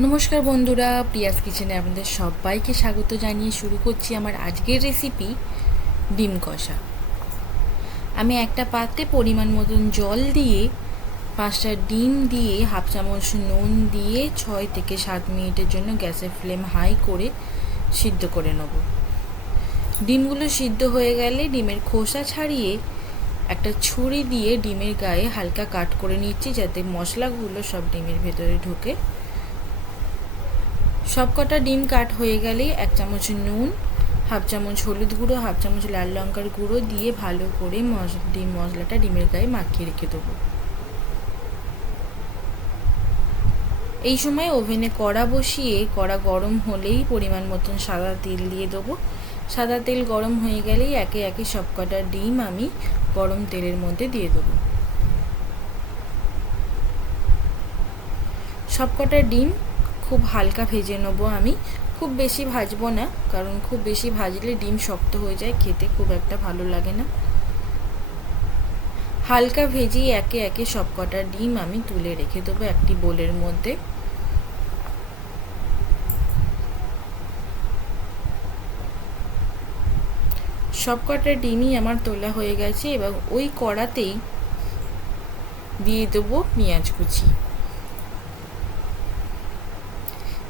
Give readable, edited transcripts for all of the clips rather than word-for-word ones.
নমস্কার বন্ধুরা, প্রিয়াস কিচেনে আপনাদের সবাইকে স্বাগত জানিয়ে শুরু করছি আমার আজকের রেসিপি ডিম কষা। আমি একটা পাত্রে পরিমাণ মতন জল দিয়ে 5টা ডিম দিয়ে হাফ চামচ নুন দিয়ে 6 থেকে 7 মিনিটের জন্য গ্যাসের ফ্লেম হাই করে সিদ্ধ করে নেব। ডিমগুলো সিদ্ধ হয়ে গেলে ডিমের খোসা ছাড়িয়ে একটা ছুরি দিয়ে ডিমের গায়ে হালকা কাট করে নিচ্ছি, যাতে মশলাগুলো সব ডিমের ভেতরে ঢোকে। সবকটা ডিম কাট হয়ে গেলেই 1 চামচ নুন, হাফ চামচ হলুদ গুঁড়ো, হাফ চামচ লাল লঙ্কার গুঁড়ো দিয়ে ভালো করে মশলাটা ডিমের গায়ে মাখিয়ে রেখে দেবো। এই সময় ওভেনে কড়া বসিয়ে কড়া গরম হলেই পরিমাণ মতন সাদা তেল দিয়ে দেবো। সাদা তেল গরম হয়ে গেলেই একে একে সবকটা ডিম আমি গরম তেলের মধ্যে দিয়ে দেবো। সবকটা ডিম খুব হালকা ভেজে নেবো আমি, খুব বেশি ভাজবো না, কারণ খুব বেশি ভাজলে ডিম শক্ত হয়ে যায়, খেতে খুব একটা ভালো লাগে না। হালকা ভেজে একে একে সবকটা ডিম আমি তুলে রেখে দেবো একটি বোলের মধ্যে। সবকটা ডিমই আমার তোলা হয়ে গেছে এবং ওই কড়াতেই দিয়ে দেবো পেঁয়াজ কুচি।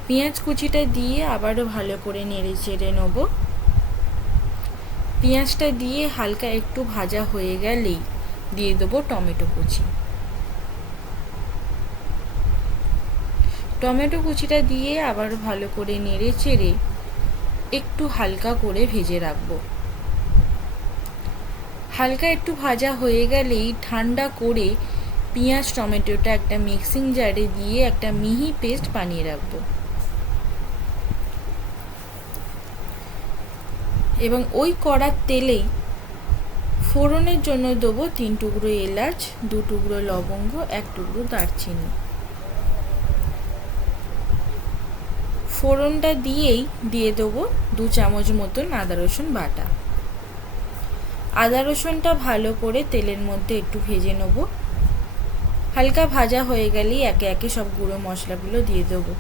পেঁয়াজ কুচিটা দিয়ে আবারও ভালো করে নেড়ে চেড়ে নেব। পেঁয়াজটা দিয়ে হালকা একটু ভাজা হয়ে গেলেই দিয়ে দেবো টমেটো কুচি। টমেটো কুচিটা দিয়ে আবারও ভালো করে নেড়ে চেড়ে একটু হালকা করে ভেজে রাখবো। হালকা একটু ভাজা হয়ে গেলেই ঠান্ডা করে পেঁয়াজ টমেটোটা একটা মিক্সিং জারে দিয়ে একটা মিহি পেস্ট বানিয়ে রাখবো এবং ওই কড়ার তেলেই ফোড়নের জন্য দেবো 3 টুকরো এলাচ, 2 টুকরো লবঙ্গ, 1 টুকরো দারচিনি। ফোড়নটা দিয়েই দিয়ে দেবো 2 চামচ মতন আদা রসুন বাটা। আদা রসুনটা ভালো করে তেলের মধ্যে একটু ভেজে নেব। হালকা ভাজা হয়ে গেলেই একে একে সব গুঁড়ো মশলাগুলো দিয়ে দেবো।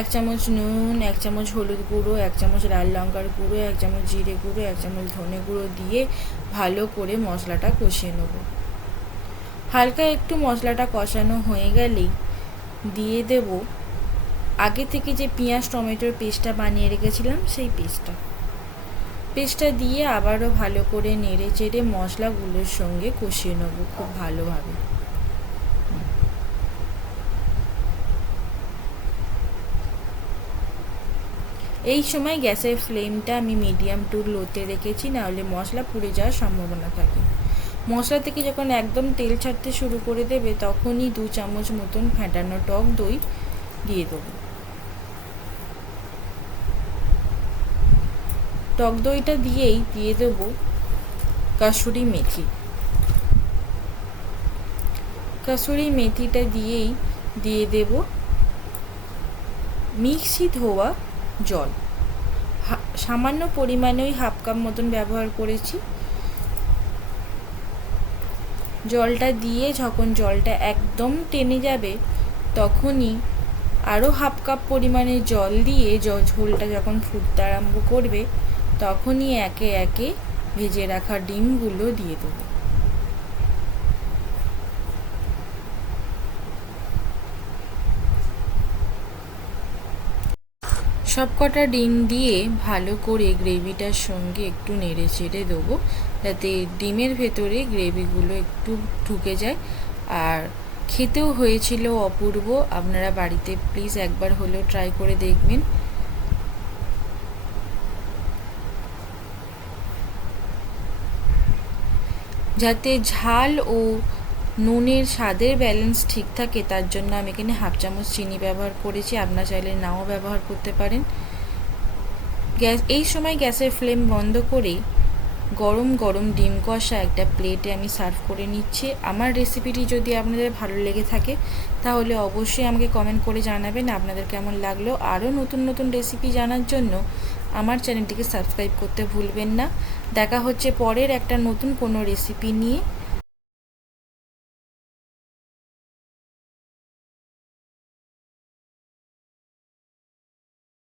1 চামচ নুন, 1 চামচ হলুদ গুঁড়ো, 1 চামচ লাল লঙ্কার গুঁড়ো, 1 চামচ জিরে গুঁড়ো, 1 চামচ ধনে গুঁড়ো দিয়ে ভালো করে মশলাটা কষিয়ে নেব। হালকা একটু মশলাটা কষানো হয়ে গেলেই দিয়ে দেব আগে থেকে যে পেঁয়াজ টমেটোর পেস্টটা বানিয়ে রেখেছিলাম সেই পেস্টটা দিয়ে আবারও ভালো করে নেড়ে চেড়ে মশলাগুলোর সঙ্গে কষিয়ে নেব খুব ভালোভাবে। এই সময় গ্যাসের ফ্লেমটা আমি মিডিয়াম টু লোতে রেখেছি, নাহলে মশলা পুড়ে যাওয়ার সম্ভাবনা থাকে। মশলা থেকে যখন একদম তেল ছাড়তে শুরু করে দেবে তখনই 2 চামচ মতন ফেটানো টক দই দিয়ে দেবো। টক দইটা দিয়েই দিয়ে দেবো কাসুরি মেথি। কাসুরি মেথিটা দিয়েই দিয়ে দেব মিক্সি ধোয়া জল। সামান্য পরিমাণে ওই হাফ কাপ মতন ব্যবহার করেছি। জলটা দিয়ে যখন জলটা একদম টেনে যাবে তখনই আরও হাফ কাপ পরিমাণে জল দিয়ে ঝোলটা যখন ফুটতে আরম্ভ করবে তখনই একে একে ভেজে রাখা ডিমগুলো দিয়ে দেবো। সবকটা ডিম দিয়ে ভালো করে গ্রেভিটার সঙ্গে একটু নেড়ে চেড়ে দেবো, যাতে ডিমের ভেতরে গ্রেভিগুলো একটু ঢুকে যায়। আর খেতেও হয়েছিল অপূর্ব। আপনারা বাড়িতে প্লিজ একবার হলেও ট্রাই করে দেখবেন। যাতে ঝাল ও নুনের স্বাদের ব্যালেন্স ঠিক থাকে তার জন্য আমি এখানে হাফ চামচ চিনি ব্যবহার করেছি, আপনারা চাইলে নাও ব্যবহার করতে পারেন। এই সময় গ্যাসের ফ্লেম বন্ধ করে গরম গরম ডিম কষা একটা প্লেটে আমি সার্ভ করে নিচ্ছি। আমার রেসিপিটি যদি আপনাদের ভালো লেগে থাকে তাহলে অবশ্যই আমাকে কমেন্ট করে জানাবেন আপনাদের কেমন লাগলো। আরও নতুন নতুন রেসিপি জানার জন্য আমার চ্যানেলটিকে সাবস্ক্রাইব করতে ভুলবেন না। দেখা হচ্ছে পরের একটা নতুন কোনো রেসিপি নিয়ে।